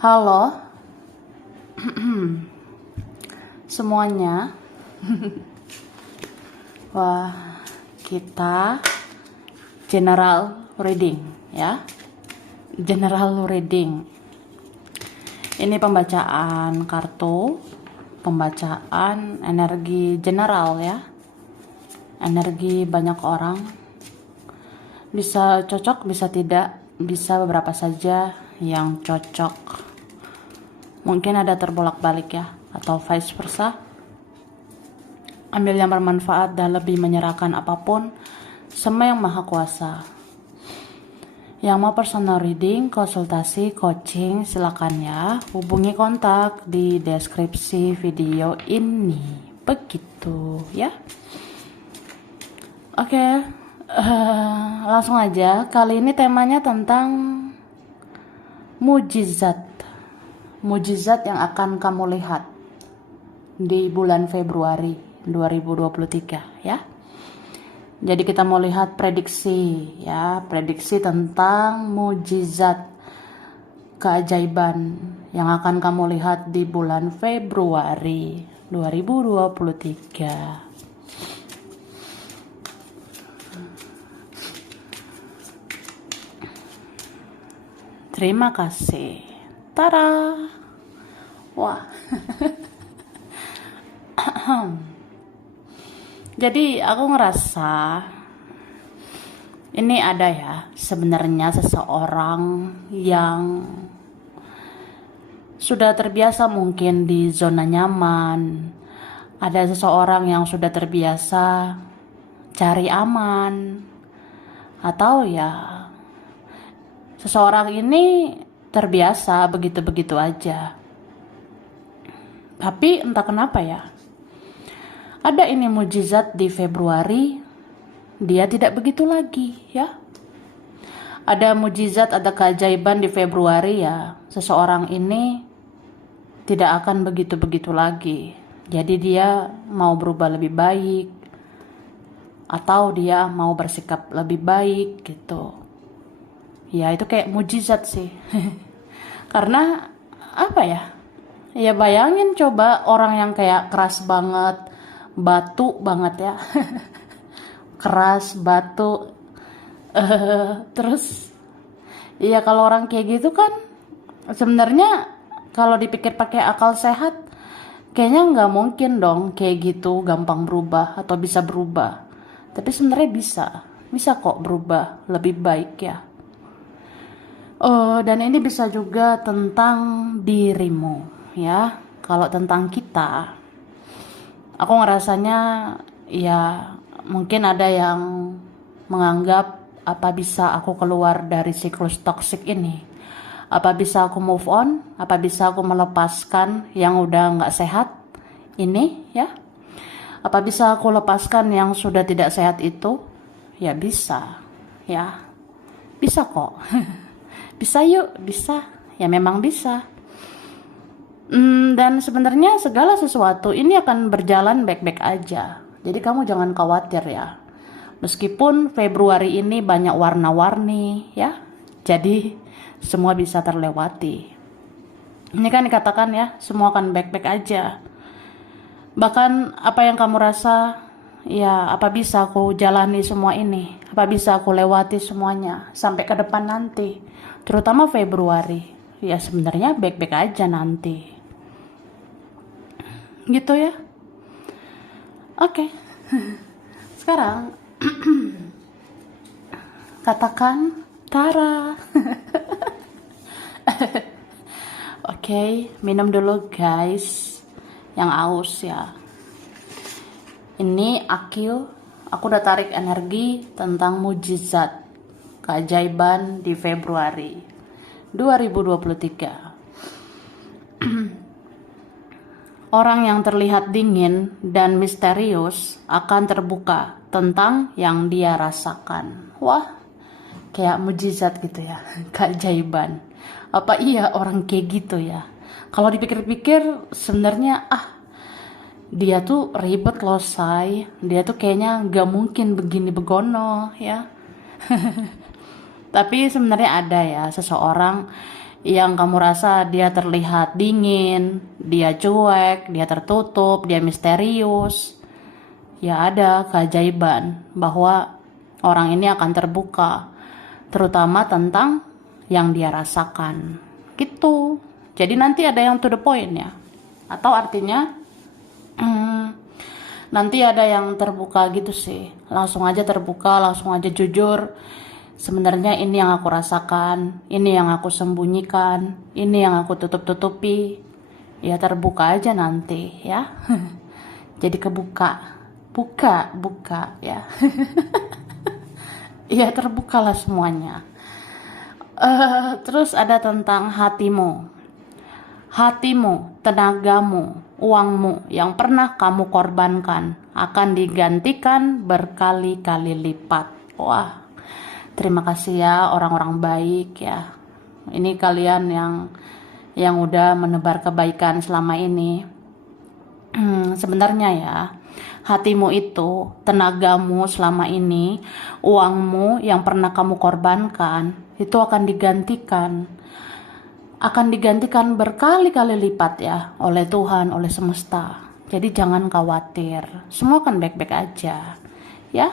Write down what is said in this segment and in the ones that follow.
Halo semuanya. Wah, kita general reading ya. General reading. Ini pembacaan kartu, pembacaan energi general ya. Energi banyak orang. Bisa cocok, bisa tidak, bisa beberapa saja yang cocok. Mungkin ada terbolak-balik ya, atau vice versa. Ambil yang bermanfaat dan lebih menyerahkan apapun sama yang maha kuasa. Yang mau personal reading, konsultasi, coaching, silakan ya. Hubungi kontak di deskripsi video ini. Begitu ya. Oke, langsung aja. Kali ini temanya tentang mujizat. Mujizat yang akan kamu lihat di bulan Februari 2023 ya. Jadi kita mau lihat prediksi ya, prediksi tentang mujizat keajaiban yang akan kamu lihat di bulan Februari 2023. Terima kasih. Tara. Wah. Jadi aku ngerasa ini ada ya, sebenarnya seseorang yang sudah terbiasa mungkin di zona nyaman. Ada seseorang yang sudah terbiasa cari aman. Atau ya seseorang ini terbiasa begitu-begitu aja. Tapi entah kenapa ya, ada ini mujizat di Februari, dia tidak begitu lagi ya. Ada mujizat, ada keajaiban di Februari ya, seseorang ini tidak akan begitu-begitu lagi. Jadi dia mau berubah lebih baik, atau dia mau bersikap lebih baik gitu. Ya itu kayak mujizat sih. Karena apa ya? Ya bayangin coba orang yang kayak keras banget, batu banget ya. Keras, batu. Terus ya kalau orang kayak gitu kan sebenarnya kalau dipikir pakai akal sehat kayaknya nggak mungkin dong kayak gitu gampang berubah atau bisa berubah. Tapi sebenarnya bisa kok berubah lebih baik ya. Oh, dan ini bisa juga tentang dirimu ya. Kalau tentang kita, aku ngerasanya ya mungkin ada yang menganggap apa bisa aku keluar dari siklus toksik ini? Apa bisa aku move on? Apa bisa aku melepaskan yang udah nggak sehat ini ya? Apa bisa aku lepaskan yang sudah tidak sehat itu? Ya bisa ya. Bisa kok. Bisa yuk, bisa. Ya memang bisa. Dan sebenarnya segala sesuatu ini akan berjalan baik-baik aja. Jadi kamu jangan khawatir ya. Meskipun Februari ini banyak warna-warni ya. Jadi semua bisa terlewati. Ini kan dikatakan ya, semua akan baik-baik aja. Bahkan apa yang kamu rasa, ya apa bisa aku jalani semua ini? Apa bisa aku lewati semuanya sampai ke depan nanti? Terutama Februari. Ya sebenarnya baik-baik aja nanti. Gitu ya. Oke. Sekarang katakan Tara. Oke, minum dulu guys. Yang aus ya. Ini aku udah tarik energi tentang mujizat keajaiban di Februari 2023. Orang yang terlihat dingin dan misterius akan terbuka tentang yang dia rasakan. Wah, kayak mujizat gitu ya, keajaiban. Apa iya orang kayak gitu ya? Kalau dipikir-pikir sebenarnya dia tuh ribet loh say. Dia tuh kayaknya gak mungkin begini begono ya. Tapi sebenarnya ada ya seseorang yang kamu rasa dia terlihat dingin, dia cuek, dia tertutup, dia misterius, ya ada keajaiban bahwa orang ini akan terbuka, terutama tentang yang dia rasakan. Gitu. Jadi nanti ada yang to the point ya. Atau artinya nanti ada yang terbuka gitu sih. Langsung aja terbuka, langsung aja jujur. Sebenarnya ini yang aku rasakan, ini yang aku sembunyikan, ini yang aku tutup-tutupi. Ya terbuka aja nanti ya. Jadi kebuka. Buka ya. Ya terbukalah semuanya. Terus ada tentang hatimu. Hatimu, tenagamu, uangmu yang pernah kamu korbankan akan digantikan berkali-kali lipat. Wah, terima kasih ya orang-orang baik ya. Ini kalian yang udah menebar kebaikan selama ini. Sebenarnya ya, hatimu itu, tenagamu selama ini, uangmu yang pernah kamu korbankan, itu akan digantikan berkali-kali lipat ya oleh Tuhan, oleh semesta. Jadi jangan khawatir, semua akan baik-baik aja ya.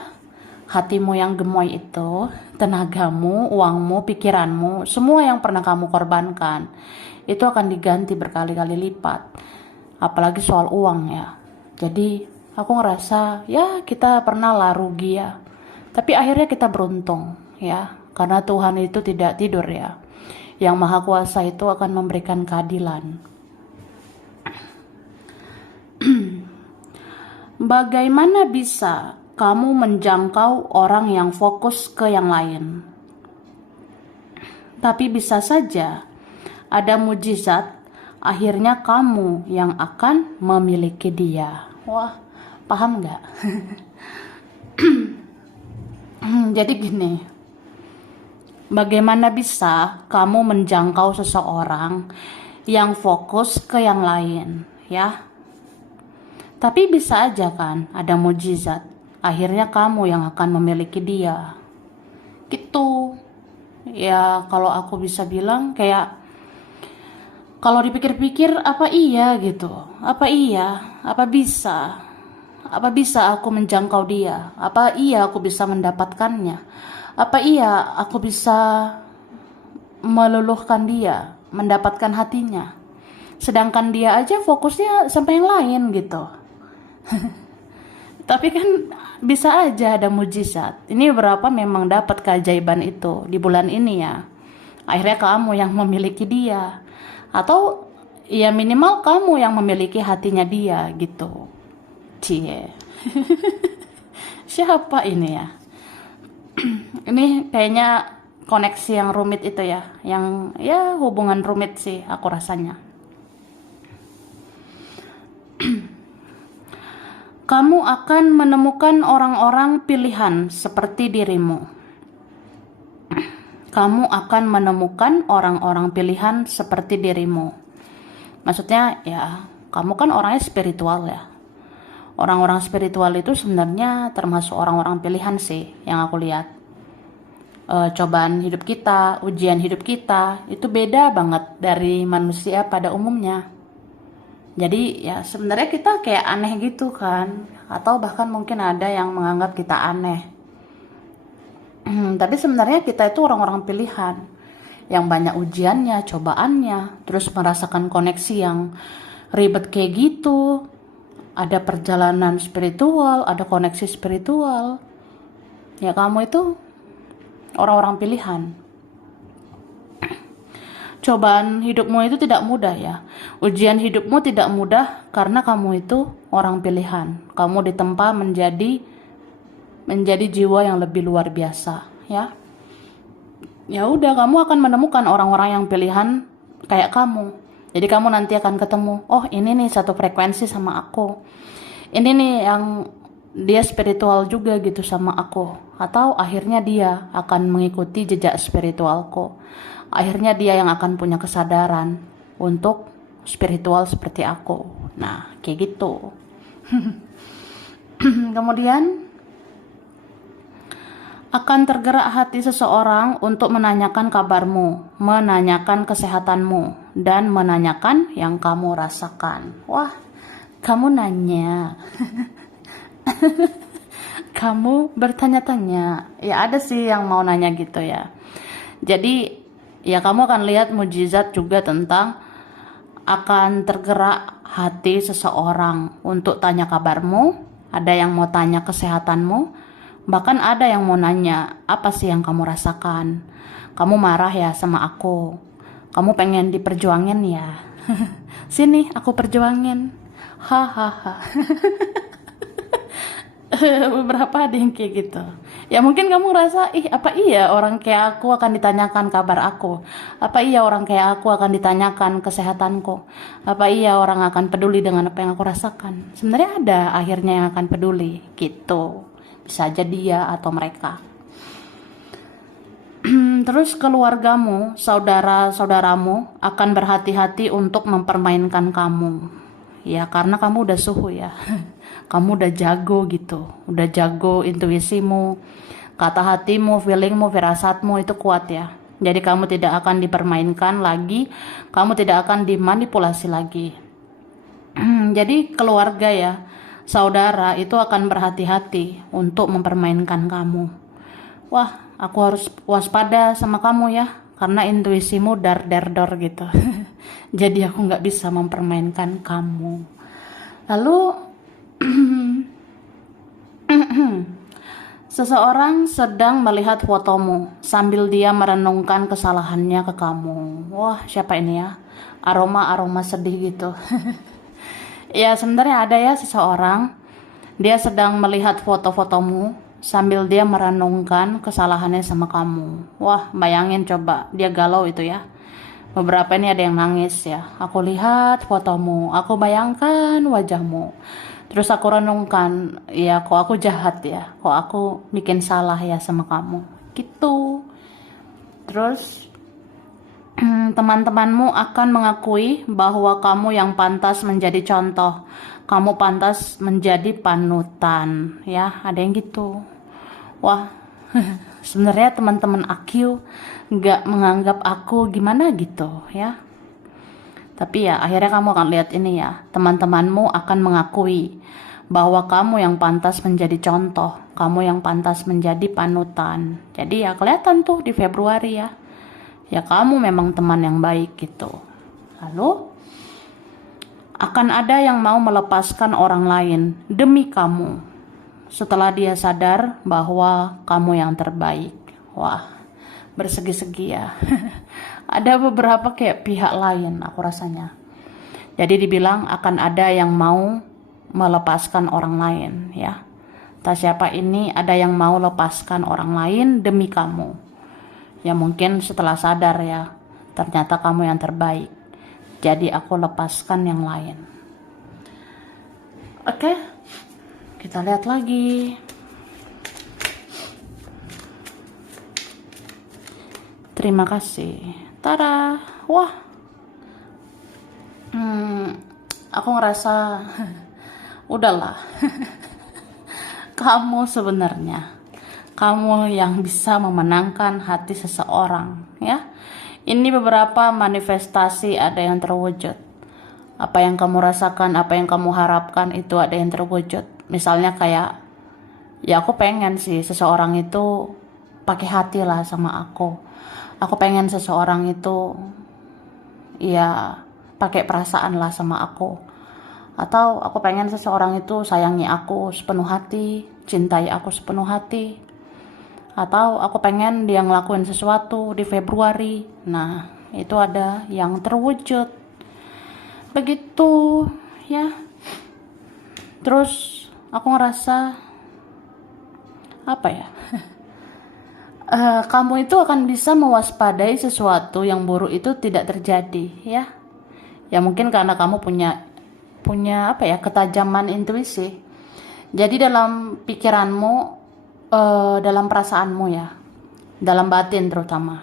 Hatimu yang gemoy itu, tenagamu, uangmu, pikiranmu, semua yang pernah kamu korbankan itu akan diganti berkali-kali lipat. Apalagi soal uang ya. Jadi aku ngerasa ya kita pernah lah rugi ya, tapi akhirnya kita beruntung ya, karena Tuhan itu tidak tidur ya. Yang Maha Kuasa itu akan memberikan keadilan. Bagaimana bisa kamu menjangkau orang yang fokus ke yang lain? Tapi bisa saja ada mujizat, akhirnya kamu yang akan memiliki dia. Wah, paham nggak? Jadi gini, bagaimana bisa kamu menjangkau seseorang yang fokus ke yang lain, ya? Tapi bisa aja kan ada mujizat, akhirnya kamu yang akan memiliki dia. Gitu. Ya, kalau aku bisa bilang kayak, kalau dipikir-pikir apa iya gitu? Apa iya? Apa bisa? Apa bisa aku menjangkau dia? Apa iya aku bisa mendapatkannya? Apa iya aku bisa meluluhkan dia, mendapatkan hatinya? Sedangkan dia aja fokusnya sampai yang lain gitu. Tapi kan bisa aja ada mujizat. Ini berapa memang dapat keajaiban itu di bulan ini ya. Akhirnya kamu yang memiliki dia. Atau ya minimal kamu yang memiliki hatinya dia gitu. Cie. Siapa ini ya? Ini kayaknya koneksi yang rumit itu ya. Yang ya hubungan rumit sih aku rasanya. Kamu akan menemukan orang-orang pilihan seperti dirimu. Kamu akan menemukan orang-orang pilihan seperti dirimu. Maksudnya ya, kamu kan orangnya spiritual ya. Orang-orang spiritual itu sebenarnya termasuk orang-orang pilihan sih yang aku lihat. Cobaan hidup kita, ujian hidup kita, itu beda banget dari manusia pada umumnya. Jadi ya sebenarnya kita kayak aneh gitu kan, atau bahkan mungkin ada yang menganggap kita aneh. Tapi sebenarnya kita itu orang-orang pilihan yang banyak ujiannya, cobaannya, terus merasakan koneksi yang ribet kayak gitu. Ada perjalanan spiritual, ada koneksi spiritual. Ya kamu itu orang-orang pilihan. Cobaan hidupmu itu tidak mudah ya. Ujian hidupmu tidak mudah karena kamu itu orang pilihan. Kamu ditempa menjadi jiwa yang lebih luar biasa ya. Ya udah, kamu akan menemukan orang-orang yang pilihan kayak kamu. Jadi kamu nanti akan ketemu, oh ini nih satu frekuensi sama aku. Ini nih yang dia spiritual juga gitu sama aku. Atau akhirnya dia akan mengikuti jejak spiritualku. Akhirnya dia yang akan punya kesadaran untuk spiritual seperti aku. Nah, kayak gitu. Kemudian Akan tergerak hati seseorang untuk menanyakan kabarmu, menanyakan kesehatanmu, dan menanyakan yang kamu rasakan. Wah, kamu nanya. Kamu bertanya-tanya. Ya ada sih yang mau nanya gitu ya. Jadi ya kamu akan lihat mujizat juga tentang akan tergerak hati seseorang untuk tanya kabarmu. Ada yang mau tanya kesehatanmu. Bahkan ada yang mau nanya, apa sih yang kamu rasakan? Kamu marah ya sama aku? Kamu pengen diperjuangin ya? Sini, aku perjuangin. Hahaha. Beberapa ada yang kayak gitu. Ya mungkin kamu rasa, ih apa iya orang kayak aku akan ditanyakan kabar aku? Apa iya orang kayak aku akan ditanyakan kesehatanku? Apa iya orang akan peduli dengan apa yang aku rasakan? Sebenarnya ada akhirnya yang akan peduli gitu. Bisa aja dia atau mereka. Terus keluargamu, saudara-saudaramu akan berhati-hati untuk mempermainkan kamu. Ya karena kamu udah suhu ya. Kamu udah jago gitu. Udah jago intuisimu, kata hatimu, feelingmu, firasatmu itu kuat ya. Jadi kamu tidak akan dipermainkan lagi, kamu tidak akan dimanipulasi lagi. Jadi keluarga ya, saudara itu akan berhati-hati untuk mempermainkan kamu. Wah, aku harus waspada sama kamu ya, karena intuisimu dar-dar-dor gitu. Jadi aku nggak bisa mempermainkan kamu. Lalu, seseorang sedang melihat fotomu sambil dia merenungkan kesalahannya ke kamu. Wah, siapa ini ya? Aroma-aroma sedih gitu. Ya, sebenarnya ada ya seseorang, dia sedang melihat foto-fotomu sambil dia merenungkan kesalahannya sama kamu. Wah, bayangin coba, dia galau itu ya. Beberapa ini ada yang nangis ya. Aku lihat fotomu, aku bayangkan wajahmu. Terus aku renungkan, ya kok aku jahat ya, kok aku bikin salah ya sama kamu. Gitu. Terus teman-temanmu akan mengakui bahwa kamu yang pantas menjadi contoh, kamu pantas menjadi panutan, ya ada yang gitu. Wah, sebenarnya teman-teman aku nggak menganggap aku gimana gitu, ya. Tapi ya akhirnya kamu akan lihat ini ya, teman-temanmu akan mengakui bahwa kamu yang pantas menjadi contoh, kamu yang pantas menjadi panutan. Jadi ya kelihatan tuh di Februari ya. Ya kamu memang teman yang baik gitu. Lalu akan ada yang mau melepaskan orang lain demi kamu setelah dia sadar bahwa kamu yang terbaik. Wah, bersegi-segi ya. Ada beberapa kayak pihak lain aku rasanya. Jadi dibilang akan ada yang mau melepaskan orang lain ya. Tak siapa ini ada yang mau lepaskan orang lain demi kamu. Ya mungkin setelah sadar ya, ternyata kamu yang terbaik. Jadi aku lepaskan yang lain. Oke, kita lihat lagi. Terima kasih. Tada, wah. Aku ngerasa, udahlah. Kamu sebenarnya. Kamu yang bisa memenangkan hati seseorang ya. Ini beberapa manifestasi ada yang terwujud. Apa yang kamu rasakan, apa yang kamu harapkan itu ada yang terwujud. Misalnya kayak ya aku pengen sih seseorang itu pakai hati lah sama aku. Aku pengen seseorang itu ya pakai perasaan lah sama aku. Atau aku pengen seseorang itu sayangi aku sepenuh hati, cintai aku sepenuh hati. Atau aku pengen dia ngelakuin sesuatu di Februari. Nah, itu ada yang terwujud. Begitu ya. Terus aku ngerasa apa ya? Kamu itu akan bisa mewaspadai sesuatu yang buruk itu tidak terjadi ya. Ya mungkin karena kamu punya apa ya, ketajaman intuisi. Jadi dalam pikiranmu, dalam perasaanmu ya, dalam batin terutama,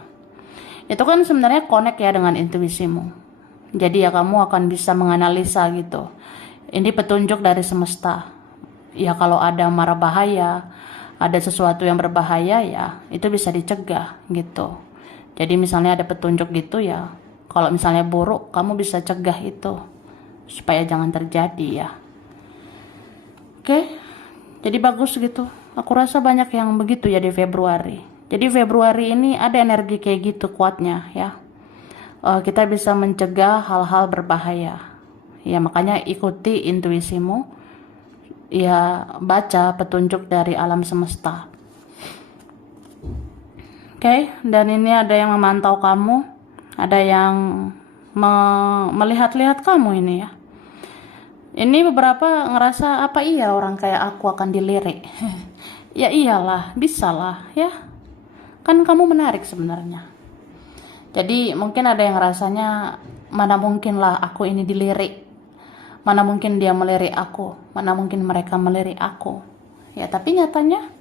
itu kan sebenarnya connect ya dengan intuisimu. Jadi ya kamu akan bisa menganalisa gitu, ini petunjuk dari semesta ya. Kalau ada mara bahaya, ada sesuatu yang berbahaya, ya itu bisa dicegah gitu. Jadi misalnya ada petunjuk gitu ya, kalau misalnya buruk kamu bisa cegah itu supaya jangan terjadi ya. Oke, jadi bagus gitu. Aku rasa banyak yang begitu ya di Februari. Jadi Februari ini ada energi kayak gitu kuatnya ya. Kita bisa mencegah hal-hal berbahaya. Ya makanya ikuti intuisimu. Ya baca petunjuk dari alam semesta. Oke, dan ini ada yang memantau kamu. Ada yang melihat-lihat kamu ini ya. Ini beberapa ngerasa apa iya orang kayak aku akan dilirik. Ya iyalah, bisa lah ya. Kan kamu menarik sebenarnya. Jadi mungkin ada yang rasanya mana mungkin lah aku ini dilirik. Mana mungkin dia melirik aku. Mana mungkin mereka melirik aku. Ya tapi nyatanya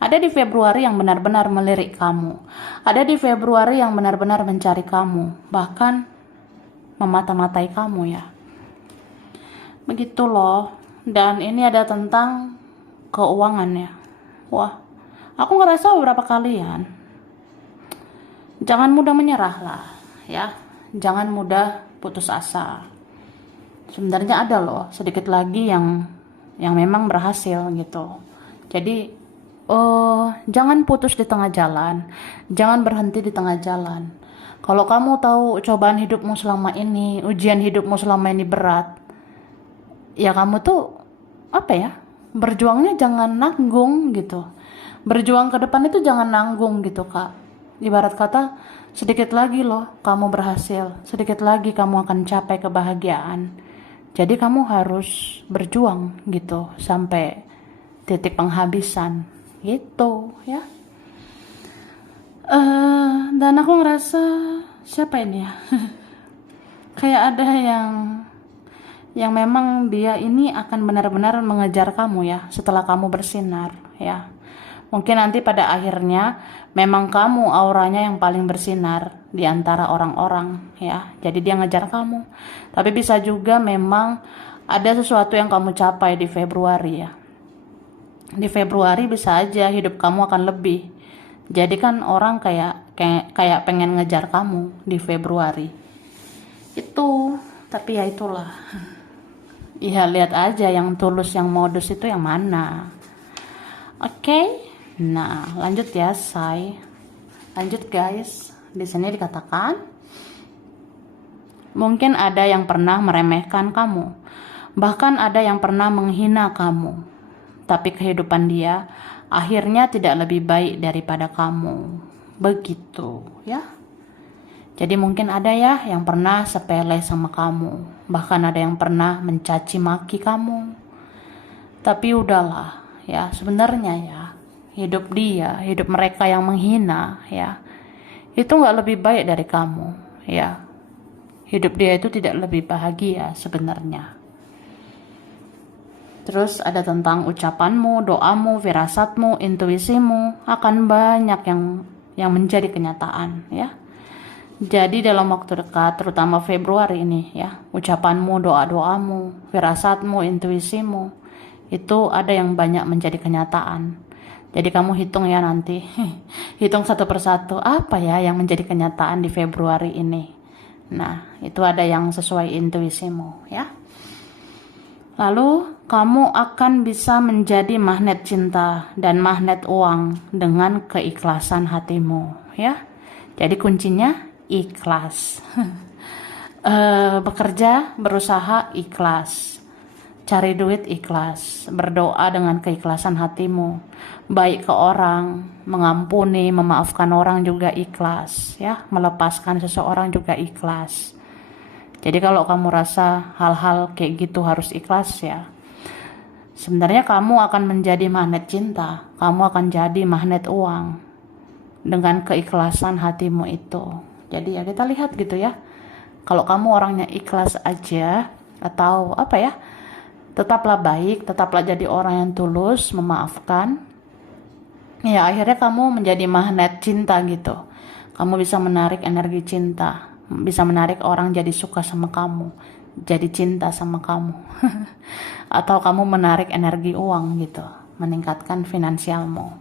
ada di Februari yang benar-benar melirik kamu. Ada di Februari yang benar-benar mencari kamu. Bahkan memata-matai kamu ya. Begitu loh. Dan ini ada tentang keuangan ya. Wah, aku ngerasa beberapa kalian jangan mudah menyerah lah ya. Jangan mudah putus asa. Sebenarnya ada loh sedikit lagi yang memang berhasil gitu. Jadi jangan putus di tengah jalan. Jangan berhenti di tengah jalan. Kalau kamu tahu cobaan hidupmu selama ini, ujian hidupmu selama ini berat, ya kamu tuh apa ya, berjuangnya jangan nanggung gitu. Berjuang ke depan itu jangan nanggung gitu kak. Ibarat kata sedikit lagi loh kamu berhasil, sedikit lagi kamu akan capai kebahagiaan. Jadi kamu harus berjuang gitu sampai titik penghabisan gitu ya. Dan aku ngerasa siapa ini ya kayak ada yang memang dia ini akan benar-benar mengejar kamu ya setelah kamu bersinar ya. Mungkin nanti pada akhirnya memang kamu auranya yang paling bersinar di antara orang-orang ya. Jadi dia ngejar kamu. Tapi bisa juga memang ada sesuatu yang kamu capai di Februari ya. Di Februari bisa aja hidup kamu akan lebih. Jadi kan orang kayak pengen ngejar kamu di Februari. Itu, tapi ya itulah. Iya, lihat aja yang tulus, yang modus itu yang mana. Oke. Nah, lanjut ya, say. Lanjut guys. Di sini dikatakan mungkin ada yang pernah meremehkan kamu. Bahkan ada yang pernah menghina kamu. Tapi kehidupan dia akhirnya tidak lebih baik daripada kamu. Begitu, ya. Jadi mungkin ada ya yang pernah sepele sama kamu. Bahkan ada yang pernah mencaci maki kamu. Tapi udahlah, ya sebenarnya ya. Hidup mereka yang menghina ya, itu gak lebih baik dari kamu ya. Hidup dia itu tidak lebih bahagia sebenarnya. Terus ada tentang ucapanmu, doamu, firasatmu, intuisimu akan banyak yang menjadi kenyataan ya. Jadi dalam waktu dekat, terutama Februari ini ya, ucapanmu, doa-doamu, firasatmu, intuisimu itu ada yang banyak menjadi kenyataan. Jadi kamu hitung ya nanti, hitung satu persatu apa ya yang menjadi kenyataan di Februari ini. Nah, itu ada yang sesuai intuisimu ya. Lalu kamu akan bisa menjadi magnet cinta dan magnet uang dengan keikhlasan hatimu ya. Jadi kuncinya ikhlas. Bekerja, berusaha ikhlas. Cari duit ikhlas, berdoa dengan keikhlasan hatimu, baik ke orang, mengampuni, memaafkan orang juga ikhlas, ya, melepaskan seseorang juga ikhlas. Jadi kalau kamu rasa hal-hal kayak gitu harus ikhlas ya, sebenarnya kamu akan menjadi magnet cinta, kamu akan jadi magnet uang dengan keikhlasan hatimu itu. Jadi ya kita lihat gitu ya, kalau kamu orangnya ikhlas aja atau apa ya, tetaplah baik, tetaplah jadi orang yang tulus, memaafkan. Ya akhirnya kamu menjadi magnet cinta gitu. Kamu bisa menarik energi cinta, bisa menarik orang jadi suka sama kamu, jadi cinta sama kamu. Atau kamu menarik energi uang gitu. meningkatkan finansialmu.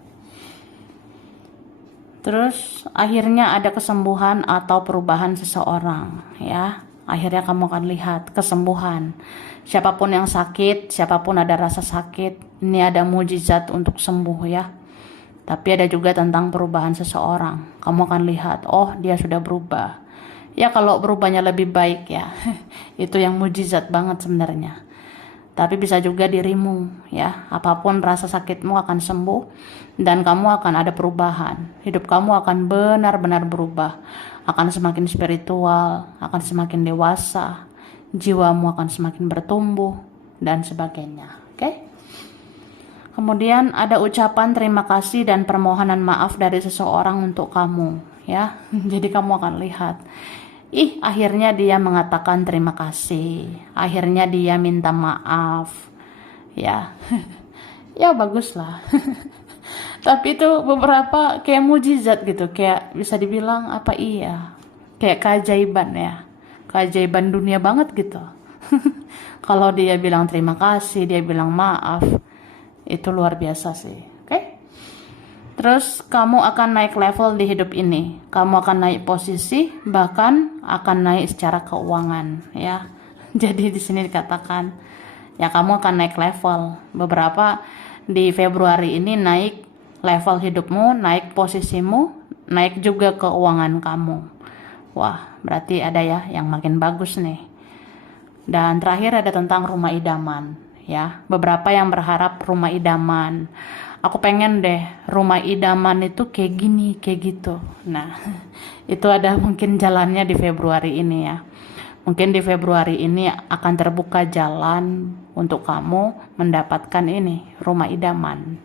Terus akhirnya ada kesembuhan atau perubahan seseorang, ya. Akhirnya kamu akan lihat kesembuhan. Siapapun yang sakit, siapapun ada rasa sakit, ini ada mujizat untuk sembuh, ya. Tapi ada juga tentang perubahan seseorang. Kamu akan lihat, oh dia sudah berubah. Ya kalau berubahnya lebih baik ya, itu yang mujizat banget sebenarnya. Tapi bisa juga dirimu, ya. Apapun rasa sakitmu akan sembuh dan kamu akan ada perubahan. Hidup kamu akan benar-benar berubah. Akan semakin spiritual, akan semakin dewasa. Jiwamu akan semakin bertumbuh dan sebagainya. Oke? Kemudian ada ucapan terima kasih dan permohonan maaf dari seseorang untuk kamu, ya. Jadi kamu akan lihat, akhirnya dia mengatakan terima kasih. Akhirnya dia minta maaf. Ya. Ya baguslah. Tapi itu beberapa kayak mujizat gitu, kayak bisa dibilang apa iya? Kayak keajaiban ya. Keajaiban dunia banget gitu. Kalau dia bilang terima kasih, dia bilang maaf. Itu luar biasa sih, oke? Terus kamu akan naik level di hidup ini. Kamu akan naik posisi, bahkan akan naik secara keuangan, ya. Jadi di sini dikatakan, ya kamu akan naik level. Beberapa di Februari ini naik level hidupmu, naik posisimu, naik juga keuangan kamu. Wah, berarti ada ya yang makin bagus nih. Dan terakhir ada tentang rumah idaman. Ya, beberapa yang berharap rumah idaman. Aku pengen deh rumah idaman itu kayak gini, kayak gitu. Nah, itu ada mungkin jalannya di Februari ini ya. Mungkin di Februari ini akan terbuka jalan untuk kamu mendapatkan ini, rumah idaman.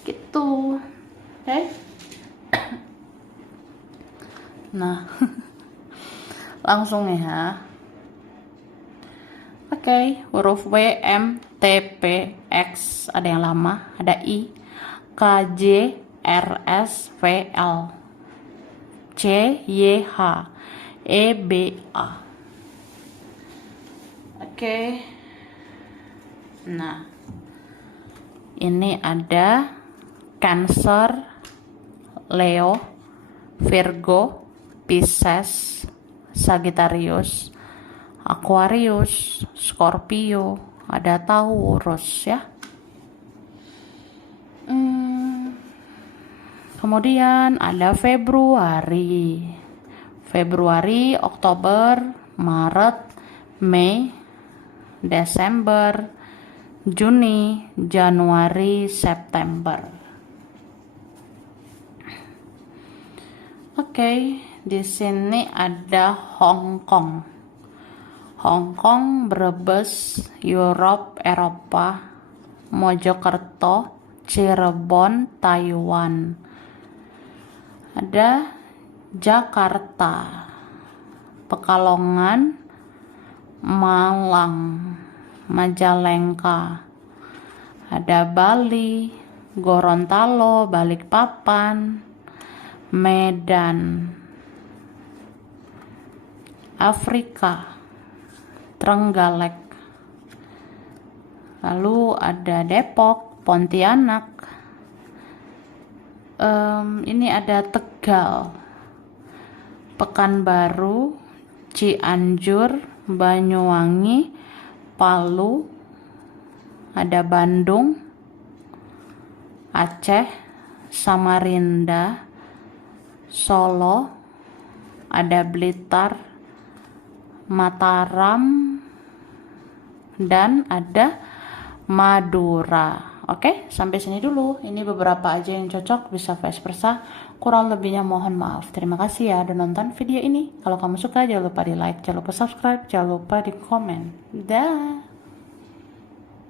Gitu. Oke. Nah, langsung ya. Oke, huruf W, M, T, P, X, ada yang lama, ada I, K, J, R, S, V, L, C, Y, H, E, B, A. Oke. Nah, ini ada Cancer, Leo, Virgo, Pisces, Sagittarius, Aquarius, Scorpio, ada Taurus ya. Kemudian ada Februari, Oktober, Maret, Mei, Desember, Juni, Januari, September. Oke, di sini ada Hong Kong. Hong Kong, Brebes, Europe, Eropa, Mojokerto, Cirebon, Taiwan. Ada Jakarta, Pekalongan, Malang, Majalengka. Ada Bali, Gorontalo, Balikpapan, Medan, Afrika, Trenggalek. Lalu ada Depok, Pontianak. Ini ada Tegal, Pekanbaru, Cianjur, Banyuwangi, Palu. Ada Bandung, Aceh, Samarinda, Solo. Ada Blitar, Mataram, dan ada Madura. Oke, sampai sini dulu. Ini beberapa aja yang cocok, bisa vice versa. Kurang lebihnya mohon maaf. Terima kasih ya udah nonton video ini. Kalau kamu suka jangan lupa di like, jangan lupa subscribe, jangan lupa di komen. Dah.